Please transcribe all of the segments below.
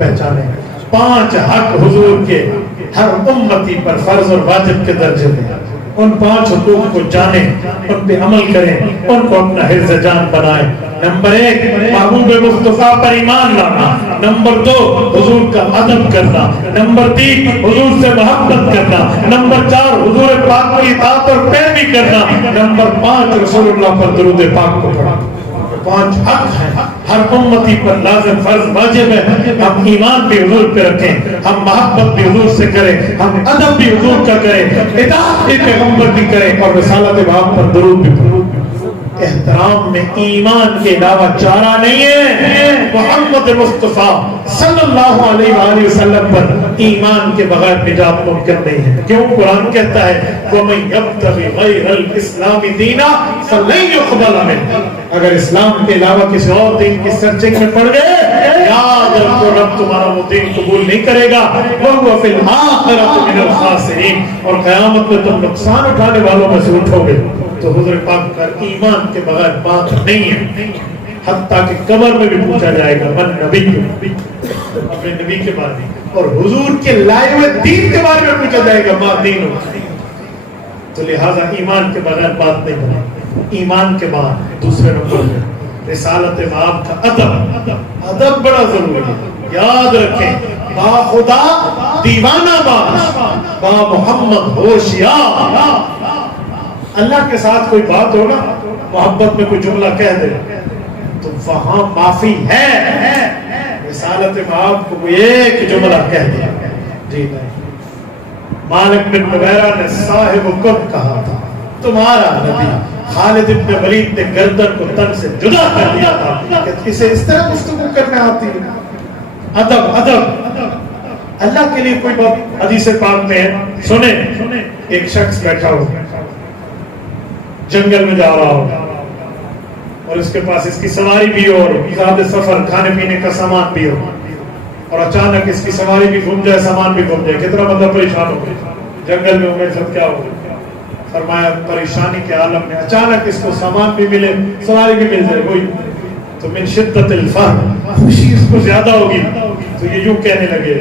پہچانے 5 حق حضور کے ہر امتی پر فرض اور واجب کے درجے میں، ان 5 حقوق کو جانیں، ان پہ عمل کریں، ان کو اپنا حفظ جان بنائیں۔ نمبر 1 محبوب مصطفیٰ پر ایمان لانا، نمبر 2 حضور کا ادب کرنا، نمبر 3 حضور سے محبت کرنا، نمبر 4 حضور پاک کی اطاعت اور پیروی کرنا، نمبر 5 رسول اللہ پر درود پاک کو پڑھنا۔ 5 حق ہیں ہر امتی پر لازم فرض واجب ہے۔ ہم ایمان بھی حضور پہ رکھیں، ہم محبت بھی حضور سے کریں، ہم ادب بھی حضور کا کریں، اطاعت بھی پیغمبر بھی کریں، اور رسالت باب پر درود بھی پڑھیں۔ احترام میں ایمان کے علاوہ چارہ نہیں ہے۔ محمد مصطفیٰ صلی اللہ علیہ وآلہ وسلم پر ایمان کے بغیر نجات ممکن نہیں ہے۔ کیوں؟ قرآن کہتا ہے وَمَن يَبْتَغِ غَيْرَ الْإِسْلَامِ دِينًا فَلَن يُقْبَلَ مِنْهُ۔ اگر اسلام کے علاوہ کسی اور دین کی سرچنگ میں پڑ گئے، یاد رکھو رب تمہارا وہ دین قبول نہیں کرے گا۔ وَهُوَ فِي الْآخِرَةِ مِنَ الْخَاسِرِينَ، اور قیامت میں تم نقصان اٹھانے والوں میں سے اٹھو گے۔ تو حضور پاک کا ایمان کے بغیر بات نہیں ہے۔ حتیٰ کہ قبر میں بھی پوچھا جائے گا من نبی، اپنے نبی کے بارے میں، اور حضور کے لائے ہوئے دین کے بارے میں پوچھا جائے گا ما دین ہو۔ تو لہٰذا ایمان کے بغیر بات نہیں بنے۔ ایمان کے بعد دوسرے نمبر میں رسالت مآب کا ادب۔ ادب بڑا ضروری ہے، یاد رکھیں۔ با خدا دیوانہ باش، با محمد ہوشیار۔ اللہ کے ساتھ کوئی بات ہوگا، محبت میں کوئی جملہ کہہ دے تو وہاں معافی ہے۔ رسالت مآب کو کوئی ایک جملہ کہہ دیا جی نہیں۔ مالک بن نویرہ نے صاحب کب کہا تھا تمہارا نبی، خالد بن ولید نے گردن کو تن سے جدا کر دیا تھا کہ اسے اس طرح گفتگو کرنے آتی ہے۔ ادب ادب اللہ کے لیے کوئی بات حدیث پاک میں ہے، سنیں۔ ایک شخص بیٹھا ہو جنگل میں جا رہا ہو، اور اس کے پاس اس کی سواری بھی ہو، اور زیادہ سفر، کھانے پینے کا سامان بھی ہو، اور اچانک اس کی سواری بھی گم جائے، سامان بھی گم جائے، کتنا مطلب پریشان ہو گئے۔ جنگل میں ہوئے سب کیا ہو گئے؟ فرمایا پریشانی کے عالم میں اچانک اس کو سامان بھی ملے، سواری بھی مل جائے، وہی تو من شدت الفرح، خوشی اس کو زیادہ ہوگی۔ تو یہ یوں کہنے لگے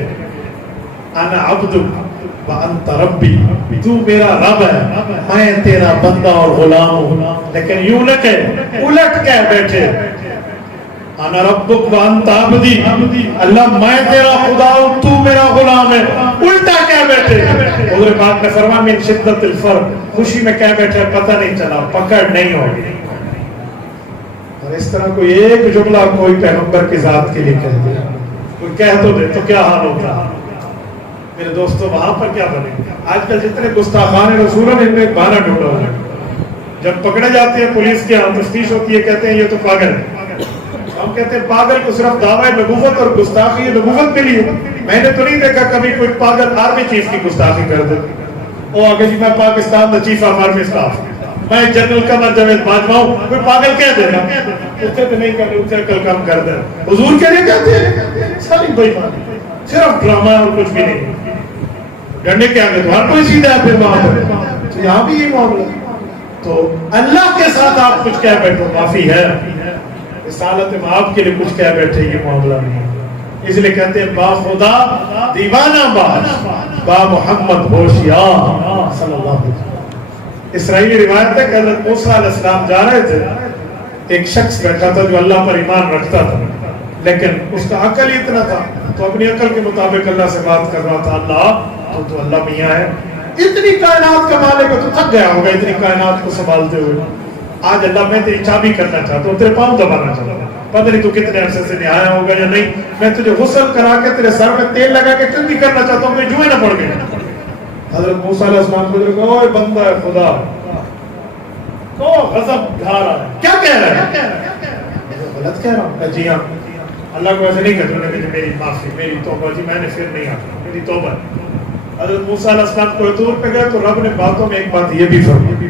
انا عبدک وانت ربی، تو میرا رب ہے، میں تیرا بندہ اور غلام ہوں۔ لیکن یوں نہ کہے، الٹ کہہ بیٹھے انا ربک وانت عبدی، اللہ میں تیرا خدا ہوں تو میرا غلام ہے، الٹا کہہ بیٹھے۔ حضور پاک نے فرمایا من شدت الفرح، خوشی میں کہہ بیٹھے، پتہ نہیں چلا، پکڑ نہیں ہوگی۔ اور اس طرح کوئی ایک جملہ کوئی پیغمبر کی ذات کے لیے کہہ دے، کوئی کہہ تو دے تو کیا حال ہوتا ہے میرے دوستو؟ وہاں پر کیا بنے؟ آج کل جتنے گستاخان رسول ہیں ان میں ایک بہانہ ڈھونڈا ہوا ہے۔ جب پکڑے جاتے ہیں پولیس کے ہاں تفتیش ہوتی ہے، کہتے ہیں یہ تو پاگل ہے۔ ہم کہتے ہیں پاگل کو صرف دعوی نبوت اور گستاخی نبوت ملی ہے۔ میں نے تو نہیں دیکھا کبھی کوئی پاگل آرمی چیف کی گستاخی کر دے۔ وہ آگے جی میں پاکستان دا چیف آف آرمی اسٹاف، میں جنرل قمر جاوید باجوہ ہوں، کوئی پاگل کہہ دے گا اتنے تو نہیں کرتے، اتنے عقل کم کر دے۔ حضور کے لیے کہتے ہیں ساری بے ایمانی، صرف ڈرامہ اور کچھ بھی نہیں۔ ڈنڈے کے آگے تو ہر کوئی سیدھا ہے پھر وہاں پر، تو یہاں بھی یہ معاملہ۔ تو اللہ کے ساتھ آپ کچھ کہہ بیٹھو معافی ہے، رسالت مآب کے لیے کچھ کہہ بیٹھے یہ معاملہ نہیں ہے۔ اس لیے کہتے ہیں با خدا دیوانہ باش، با محمد ہوشیار صلی اللہ علیہ وسلم۔ اسرائیلی روایت ہے کہ حضرت موسیٰ علیہ السلام جا رہے تھے، ایک شخص بیٹھا تھا جو اللہ پر ایمان رکھتا تھا، لیکن اس کا عقل ہی اتنا تھا، تو اپنی عقل کے مطابق اللہ سے بات کر رہا تھا، اللہ تو اللہ میاں ہے، اتنی کائنات کا مالک ہے، تو تھک گیا ہوگا اتنی کائنات کو سنبھالتے ہوئے، آج اللہ میں تیری چابی کرنا چاہتا ہوں، تیرے پاؤں دبانا چاہتا ہوں، پتہ نہیں تو کتنے عرصے سے نہیں آیا ہوگا یا نہیں، میں تجھے غسل کرا کے تیرے سر میں تیل لگا کے چندی کرنا چاہتا ہوں، میں جوئے نہ پڑ گئے۔ حضرت موسیٰ علیہ السلام کو کہا اوہ بندہ ہے خدا، کو غضب ڈھا رہا ہے، کیا کہہ رہا ہے؟ غلط کہہ رہا ہوں؟ جی ہاں، اللہ کو ایسے نہیں کہتے کہ میری معافی، میری توبہ، جی میں نے پھر نہیں آتا، میری توبہ۔ حضرت موسیٰ علیہ السلام کو طور پہ گئے تو رب نے باتوں میں ایک بات یہ بھی فرمائی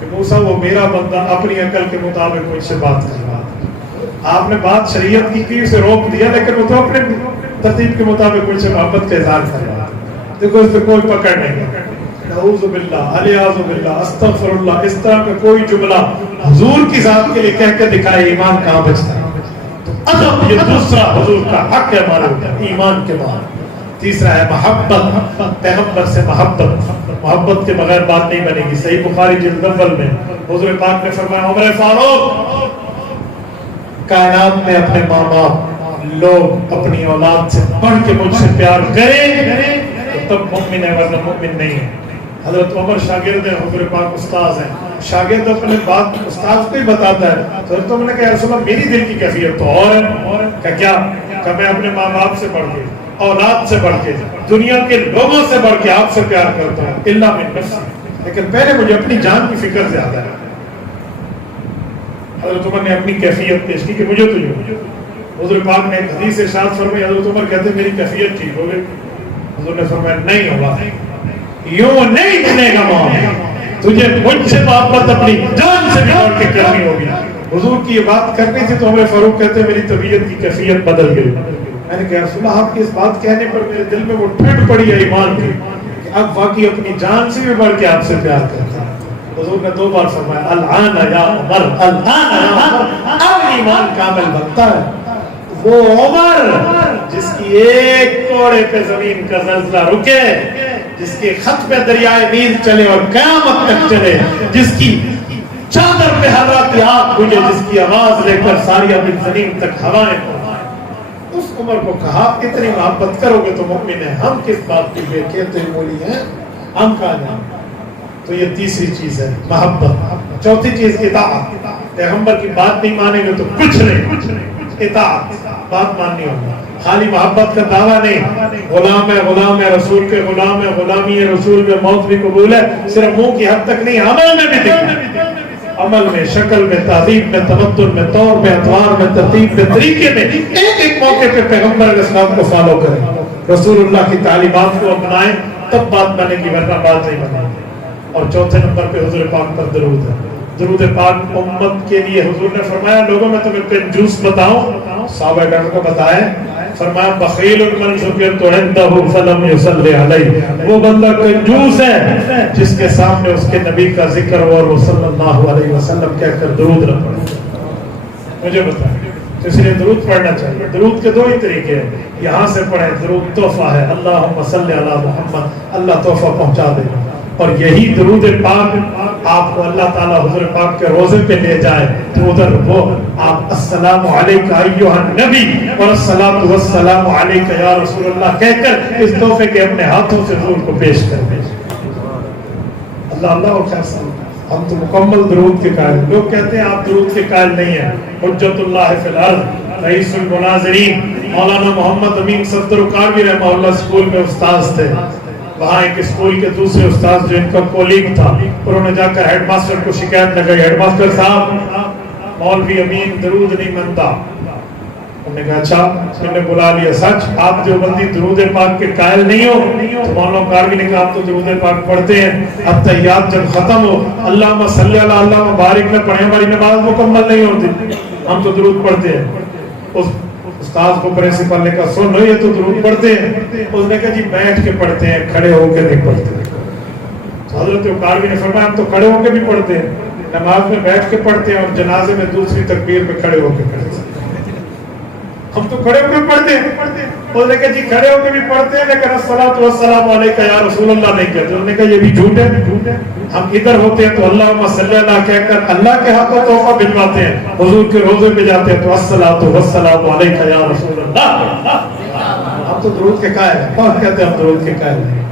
کہ موسیٰ وہ میرا بندہ اپنی عقل کے مطابق مجھ سے بات کر رہا تھا، آپ نے بات شریعت کی اسے روک دیا، لیکن وہ تو اپنے ترتیب کے مطابق مجھ سے محبت کا اظہار کر رہا تھا۔ دیکھو اس پہ کوئی پکڑ نہیں، نعوذ باللہ، الیاذ باللہ، استغفر اللہ، اس طرح کا کوئی جملہ حضور کی ذات کے لیے کہہ کے دکھائے، ایمان کہاں بچتا ہے؟ تو ادب یہ دوسرا حضور کا حق ہے معلوم ایمان کے بعد. تیسرا ہے محبت، پیغمبر سے محبت کے بغیر بات نہیں بنے گی. صحیح بخاری جلد اول میں حضور پاک نے فرمایا عمر فاروق کائنات میں اپنے ماں باپ لوگ اپنی اولاد سے بڑھ کے مجھ سے پیار کریں تو تب مومن ہے ورنہ مومن نہیں ہے. حضرت عمر شاگرد ہیں، حضور پاک استاذ ہیں. شاگرد اپنے بات استاذ کو ہی بتاتا ہے. تو حضرت عمر نے کہا یا رسول اللہ میری دل کی کیفیت تو اور ہے. کہ کیا؟ کہ میں اپنے ماں باپ سے بڑھ کے، اولاد سے بڑھ کے، دنیا کے لوگوں سے بڑھ کے آپ سے پیار کرتا ہوں الا من نفسی، لیکن پہلے مجھے اپنی جان کی فکر زیادہ ہے. حضرت عمر نے اپنی کیفیت پیش کی کہ مجھے تو یوں. حضور پاک نے ایک حدیث ارشاد فرمائی، حضرت عمر کہتے ہیں میری کیفیت ٹھیک ہو گئی. حضور نے فرمایا نہیں ہوگا، یوں نہیں بنے گا معاملہ، تجھے مجھ سے محبت اپنی جان سے بڑھ کے کرنی ہوگی. حضور کی یہ بات کرنی تھی تو عمر فاروق کہتے ہیں میری طبیعت کی کیفیت بدل گئی. میں نے کہا رسول اللہ آپ کی اس بات کہنے پر میرے دل میں وہ ٹھنڈ پڑی ہے ایمان کی کہ اب واقعی اپنی جان سے بھی بڑھ کے آپ سے پیار کرتا ہے. حضور نے 2 بار فرمایا الآن یا عمر، الآن یا عمر، اب ایمان کامل بنتا ہے. وہ عمر جس کی ایک کوڑے پہ زمین کا زلزلہ رکے، جس کے خط پہ دریائے نیل چلے اور قیامت تک چلے، جس کی چادر پہ ہوا کی آگ بجھے، جس کی آواز لے کر ساری ابن زمین تک ہوائیں پہنچیں، اس عمر کو کہا اتنی محبت کرو گے تو مومن ہے. ہم کس بات کی بے کہتے مولی ہیں، ہم کہاں جائیں. تو یہ تیسری چیز ہے محبت. چوتھی چیز اطاعت. پیغمبر کی بات نہیں مانیں گے تو کچھ نہیں. اطاعت، بات ماننی ہوگی. خالی محبت کا دعویٰ نہیں، غلام ہے، غلام ہے، رسول کے غلام ہے، غلامی ہے رسول میں، موت بھی قبول ہے. صرف منہ کی حد تک نہیں، عمل میں بھی دکھنا. عمل میں، شکل میں، تہذیب میں، تمدن میں، طور میں، اتوار میں، ترتیب میں، طریقے میں، ایک موقع پہ پیغمبر علیہ السلام کو فالو کریں، رسول اللہ کی تعلیمات کو اپنائیں، تب بات بنے گی ورنہ بات نہیں بنے گی. اور چوتھے نمبر پہ حضور پاک پر درود ہے. درود پاک امت کے لیے حضور نے فرمایا لوگوں میں تمہیں کنجوس بتاؤں، صحابہ کرام کو بتائیں. فرمایا بخیل من ذکرت عنده فلم يصلی علیہ، وہ بندہ کنجوس ہے جس کے سامنے اس کے نبی کا ذکر ہو اور وہ صلی اللہ علیہ وسلم کہہ کر درود نہ پڑھے. مجھے بتائیں، اس لیے درود پڑھنا چاہیے. درود کے 2 ہی طریقے ہیں. یہاں سے پڑھیں، درود تحفہ ہے، اللہم صلی علی محمد، اللہ تحفہ پہنچا دے. اور یہی درود پاک آپ کو اللہ تعالیٰ حضور پاک کے روزے پہ لے جائے تو ادھر وہ آپ السلام علیکہ ایھا النبی اور الصلاۃ والسلام علیکہ یا رسول اللہ کہہ کر اس تحفے کے اپنے ہاتھوں سے حضور کو پیش کر دیں. اللہ اللہ اور کیا. ہم تو مکمل درود کے قائل. لوگ کہتے ہیں آپ درود کے قائل نہیں ہیں. حجت اللہ فی الارض، رئیس المناظرین مولانا محمد امین صفدر کاروی رحمہ اللہ اسکول میں استاذ تھے. وہاں ایک اسکول کے دوسرے استاذ جو ان کا کولیگ تھا، انہوں نے جا کر ہیڈ ماسٹر کو شکایت لگائی، ہیڈ ماسٹر صاحب مولوی امین درود نہیں منتا. انہوں نے کہا اچھا. انہوں نے بلا لیا، سچ آپ دیوبندی درود پاک کے قائل نہیں ہو؟ تو مولانا کاروی نے کہا آپ تو درود پاک پڑھتے ہیں، التحیات جب ختم ہو اللہم صلی علی اللہم بارک میں پڑھیں ہماری نماز مکمل نہیں ہوتی، ہم تو درود پڑھتے ہیں. اس استاذ کو پرنسپل نے کہا سن لو یہ تو درود پڑھتے ہیں. اس نے کہا جی بیٹھ کے پڑھتے ہیں، کھڑے ہو کے نہیں پڑھتے. حضرت کاروی نے فرمایا ہم تو کھڑے ہو کے بھی پڑھتے ہیں، نماز میں بیٹھ کے پڑھتے ہیں اور جنازے میں دوسری تکبیر میں کھڑے ہو کے پڑھتے ہیں. ہم تو کھڑے ہو کے پڑھتے ہیں. اس نے کہا جی کھڑے ہو کے بھی پڑھتے ہیں لیکن الصلاۃ والسلام علیکہ یا رسول اللہ نہیں کہتے. انہوں نے کہا یہ بھی جھوٹ ہے. ہم ادھر ہوتے ہیں تو اللہم صلی اللہ کہہ کر اللہ کے ہاتھوں تحفہ بھجواتے ہیں، حضور کے روزے پہ جاتے ہیں تو الصلاۃ والسلام علیکہ یا رسول اللہ. ہم تو درود کے قائل ہیں. کون کہتے ہیں ہم درود کے قائل ہیں؟